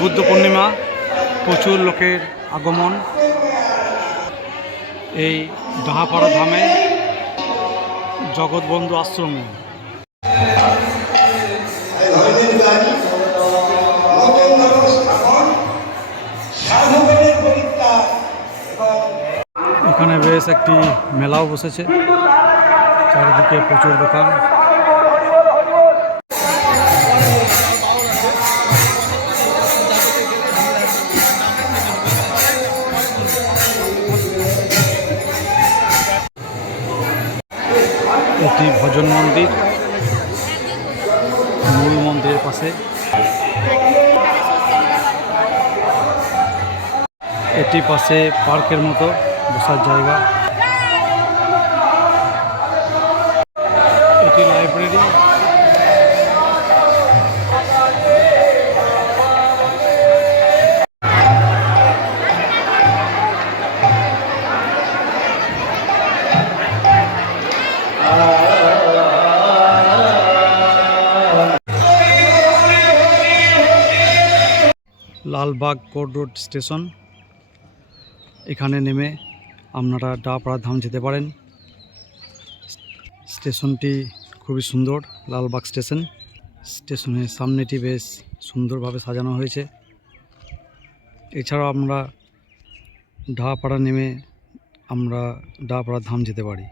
বুদ্ধ পূর্ণিমা, প্রচুর লোকের আগমন। এই ডাহাপাড়া ধামে জগৎবন্ধু আশ্রমে। এখানে বেশ একটি মেলাও বসেছে। চারিদিকে প্রচুর দোকান। এটি ভজন মন্দির মূল মন্দিরের পাশে। এটি পাশে পার্কের মতো বসার জায়গা। এটি library. Lalbagh court road station. এখানে নেমে আপনারা ডাপাড়া ধাম যেতে পারেন। স্টেশনটি খুবই সুন্দর, লালবাগ স্টেশন। স্টেশনের সামনেটি বেশ সুন্দরভাবে সাজানো হয়েছে। এছাড়াও আমরা ডাপাড়া নেমে আমরা ডাপাড়া ধাম যেতে পারি।